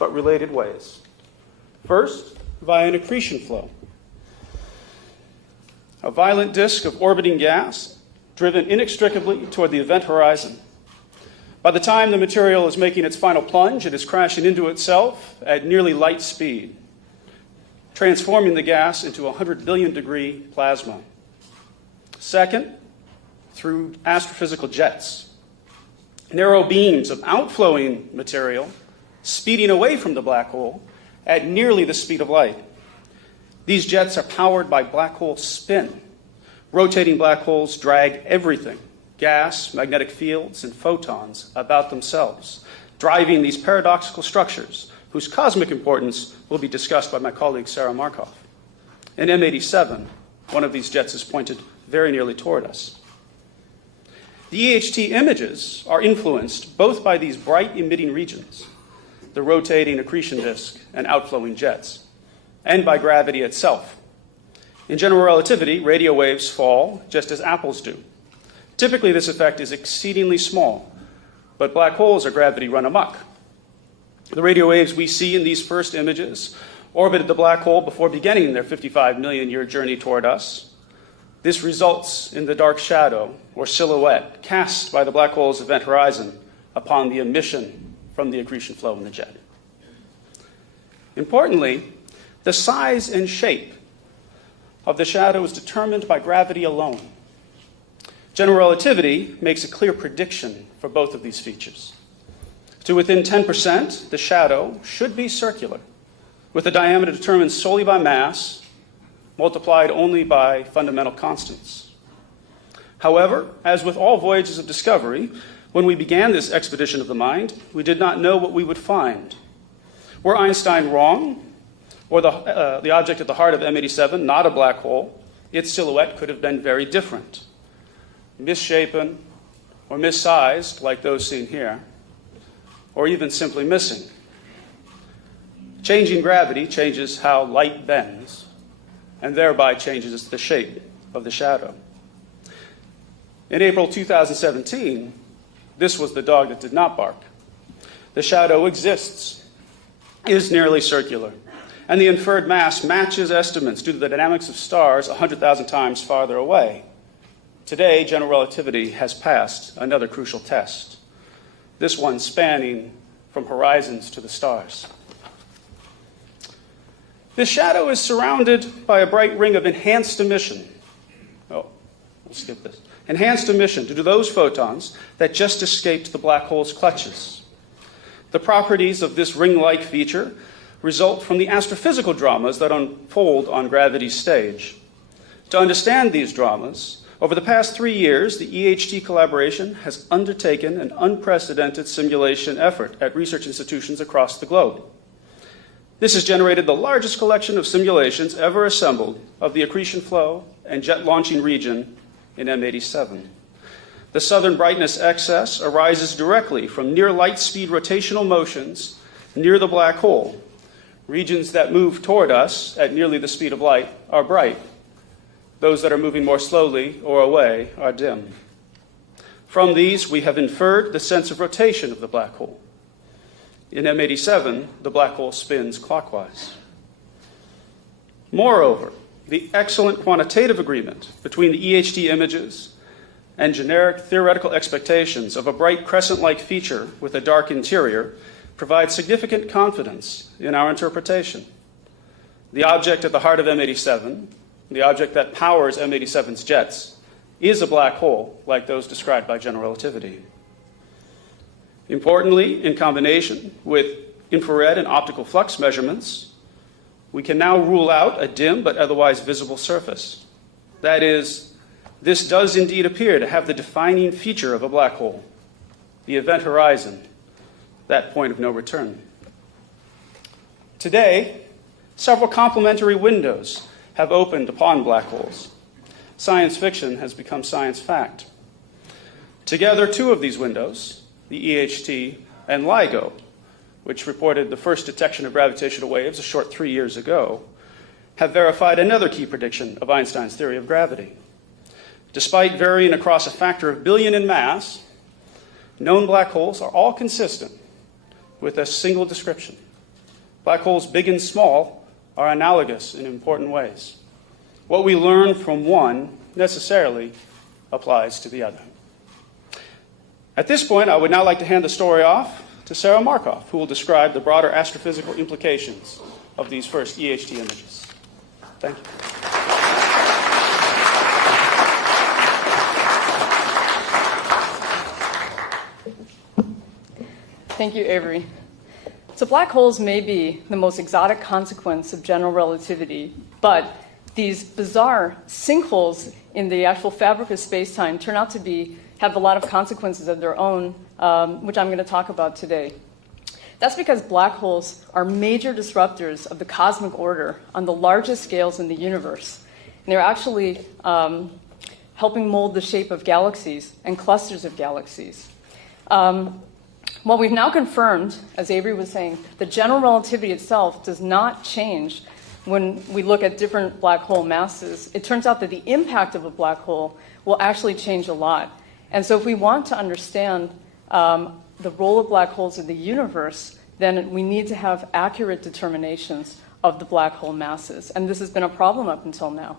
but related ways. First, via an accretion flow, a violent disk of orbiting gas driven inextricably toward the event horizon. By the time the material is making its final plunge, it is crashing into itself at nearly light speed, transforming the gas into 100 billion degree plasma. Second, through astrophysical jets, narrow beams of outflowing material speeding away from the black hole at nearly the speed of light. These jets are powered by black hole spin. Rotating black holes drag everything, gas, magnetic fields, and photons, about themselves, driving these paradoxical structures whose cosmic importance will be discussed by my colleague Sarah Markov. In M87, one of these jets is pointed very nearly toward us. The EHT images are influenced both by these bright emitting regions, the rotating accretion disk and outflowing jets, and by gravity itself. In general relativity, radio waves fall just as apples do. Typically, this effect is exceedingly small, but black holes are gravity run amok. The radio waves we see in these first images orbited the black hole before beginning their 55 million year journey toward us. This results in the dark shadow or silhouette cast by the black hole's event horizon upon the emission from the accretion flow in the jet. Importantly, the size and shape of the shadow is determined by gravity alone. General relativity makes a clear prediction for both of these features. To within 10%, the shadow should be circular, with a diameter determined solely by mass, multiplied only by fundamental constants. However, as with all voyages of discovery, when we began this expedition of the mind, we did not know what we would find. Were Einstein wrong, or the object at the heart of M87 not a black hole, its silhouette could have been very different, misshapen or missized like those seen here, or even simply missing. Changing gravity changes how light bends, and thereby changes the shape of the shadow. In April 2017, this was the dog that did not bark. The shadow exists, is nearly circular, and the inferred mass matches estimates due to the dynamics of stars 100,000 times farther away. Today, general relativity has passed another crucial test, this one spanning from horizons to the stars. This shadow is surrounded by a bright ring of enhanced emission. Oh, we'll skip this. Enhanced emission due to those photons that just escaped the black hole's clutches. The properties of this ring-like feature result from the astrophysical dramas that unfold on gravity's stage. To understand these dramas, over the past 3 years, the EHT collaboration has undertaken an unprecedented simulation effort at research institutions across the globe. This has generated the largest collection of simulations ever assembled of the accretion flow and jet launching region in M87. The southern brightness excess arises directly from near light speed rotational motions near the black hole. Regions that move toward us at nearly the speed of light are bright. Those that are moving more slowly or away are dim. From these, we have inferred the sense of rotation of the black hole. In M87, the black hole spins clockwise. Moreover, the excellent quantitative agreement between the EHT images and generic theoretical expectations of a bright crescent-like feature with a dark interior provides significant confidence in our interpretation. The object at the heart of M87, the object that powers M87's jets, is a black hole like those described by general relativity. Importantly, in combination with infrared and optical flux measurements, we can now rule out a dim but otherwise visible surface. That is, this does indeed appear to have the defining feature of a black hole, the event horizon, that point of no return. Today, several complementary windows have opened upon black holes. Science fiction has become science fact. Together, two of these windows, the EHT and LIGO, which reported the first detection of gravitational waves a short 3 years ago, have verified another key prediction of Einstein's theory of gravity. Despite varying across a factor of billion in mass, known black holes are all consistent with a single description, Black holes big and small are analogous in important ways. What we learn from one necessarily applies to the other. At this point, I would now like to hand the story off to Sarah Markov, who will describe the broader astrophysical implications of these first EHT images. Thank you. Thank you, Avery. So black holes may be the most exotic consequence of general relativity, but these bizarre sinkholes in the actual fabric of space-time turn out to have a lot of consequences of their own, which I'm going to talk about today. That's because black holes are major disruptors of the cosmic order on the largest scales in the universe. And they're actually helping mold the shape of galaxies and clusters of galaxies. Well, we've now confirmed, as Avery was saying, that general relativity itself does not change when we look at different black hole masses. It turns out that the impact of a black hole will actually change a lot. And so if we want to understand the role of black holes in the universe, then we need to have accurate determinations of the black hole masses. And this has been a problem up until now.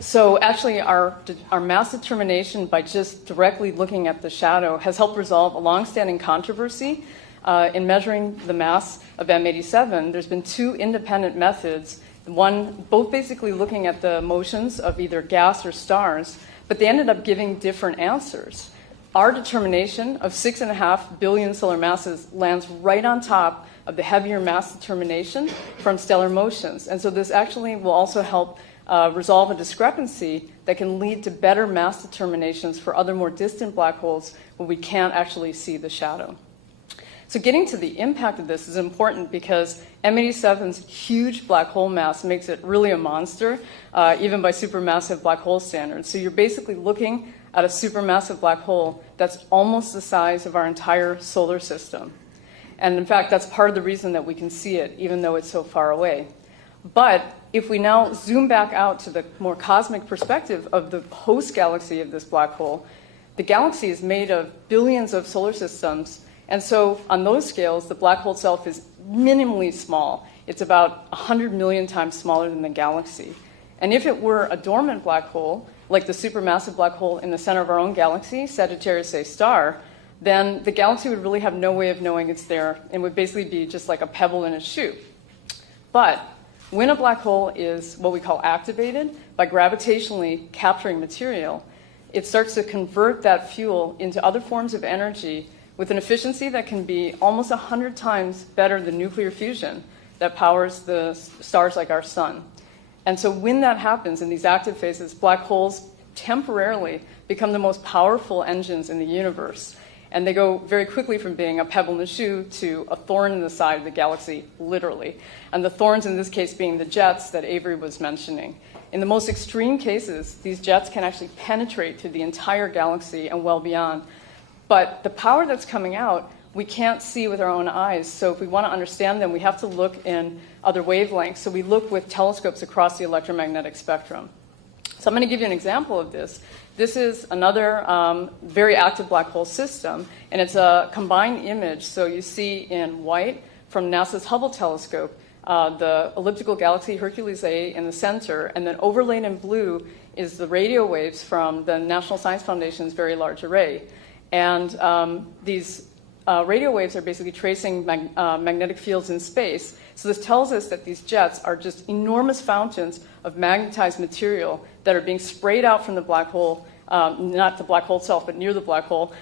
So actually, our mass determination by just directly looking at the shadow has helped resolve a long-standing controversy. In measuring the mass of M87, there's been two independent methods, both basically looking at the motions of either gas or stars, but they ended up giving different answers. Our determination of 6.5 billion solar masses lands right on top of the heavier mass determination from stellar motions. And so this actually will also help resolve a discrepancy that can lead to better mass determinations for other more distant black holes where we can't actually see the shadow. So getting to the impact of this is important because M87's huge black hole mass makes it really a monster, even by supermassive black hole standards. So you're basically looking at a supermassive black hole that's almost the size of our entire solar system. And in fact, that's part of the reason that we can see it, even though it's so far away. But if we now zoom back out to the more cosmic perspective of the host galaxy of this black hole, the galaxy is made of billions of solar systems. And so on those scales, the black hole itself is minimally small. It's about 100 million times smaller than the galaxy. And if it were a dormant black hole, like the supermassive black hole in the center of our own galaxy, Sagittarius A star, then the galaxy would really have no way of knowing it's there and would basically be just like a pebble in a shoe. But when a black hole is what we call activated by gravitationally capturing material, it starts to convert that fuel into other forms of energy with an efficiency that can be almost 100 times better than nuclear fusion that powers the stars like our sun. And so when that happens in these active phases, black holes temporarily become the most powerful engines in the universe. And they go very quickly from being a pebble in the shoe to a thorn in the side of the galaxy, literally. And the thorns in this case being the jets that Avery was mentioning. In the most extreme cases, these jets can actually penetrate through the entire galaxy and well beyond. But the power that's coming out, we can't see with our own eyes. So if we want to understand them, we have to look in other wavelengths. So we look with telescopes across the electromagnetic spectrum. So I'm going to give you an example of this. This is another very active black hole system, and it's a combined image. So you see in white from NASA's Hubble telescope, the elliptical galaxy Hercules A in the center, and then overlaid in blue is the radio waves from the National Science Foundation's Very Large Array. And these radio waves are basically tracing magnetic fields in space. So this tells us that these jets are just enormous fountains of magnetized material that are being sprayed out from the black hole, not the black hole itself, but near the black hole,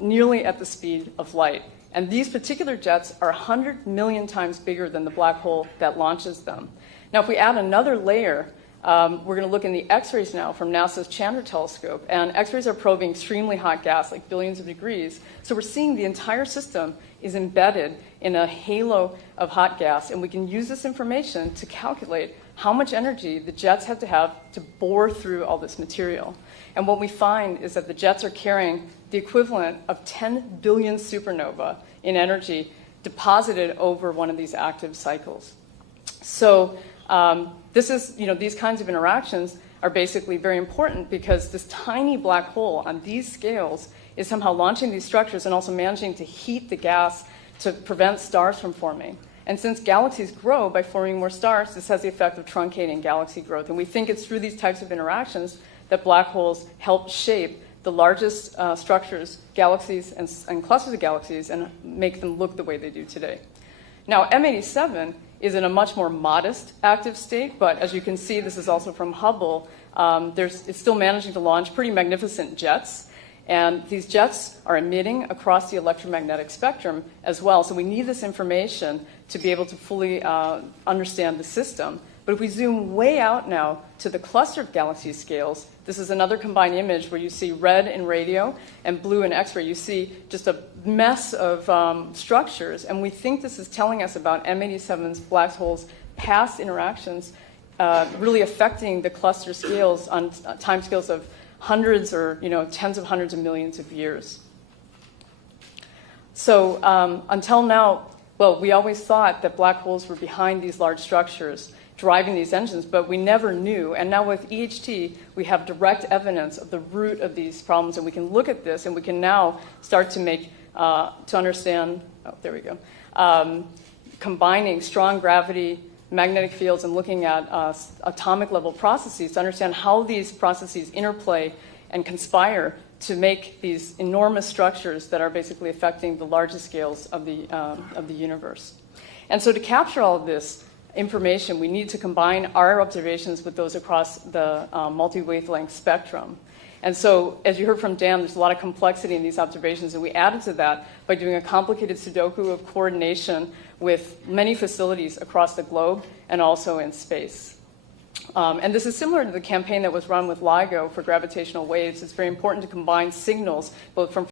nearly at the speed of light. And these particular jets are 100 million times bigger than the black hole that launches them. Now, if we add another layer, we're going to look in the X-rays now from NASA's Chandra telescope. And X-rays are probing extremely hot gas, like billions of degrees. So we're seeing the entire system is embedded in a halo of hot gas. And we can use this information to calculate how much energy the jets have to bore through all this material. And what we find is that the jets are carrying the equivalent of 10 billion supernova in energy deposited over one of these active cycles. So these kinds of interactions are basically very important because this tiny black hole on these scales is somehow launching these structures and also managing to heat the gas to prevent stars from forming. And since galaxies grow by forming more stars, this has the effect of truncating galaxy growth. And we think it's through these types of interactions that black holes help shape the largest structures, galaxies and clusters of galaxies, and make them look the way they do today. Now, M87 is in a much more modest active state, but as you can see, this is also from Hubble. It's still managing to launch pretty magnificent jets. And these jets are emitting across the electromagnetic spectrum as well. So we need this information to be able to fully understand the system. But if we zoom way out now to the cluster of galaxy scales, this is another combined image where you see red in radio and blue in X-ray. You see just a mess of structures. And we think this is telling us about M87's black holes' past interactions really affecting the cluster scales on time scales of hundreds or tens of hundreds of millions of years. So until now, well, we always thought that black holes were behind these large structures, driving these engines, but we never knew. And now with EHT, we have direct evidence of the root of these problems, and we can look at this, and we can now start to make, to understand, oh, there we go, combining strong gravity, magnetic fields, and looking at atomic level processes to understand how these processes interplay and conspire to make these enormous structures that are basically affecting the largest scales of the universe. And so to capture all of this information, we need to combine our observations with those across the multi-wavelength spectrum. And so, as you heard from Dan, there's a lot of complexity in these observations, and we added to that by doing a complicated Sudoku of coordination with many facilities across the globe and also in space. And this is similar to the campaign that was run with LIGO for gravitational waves. It's very important to combine signals both from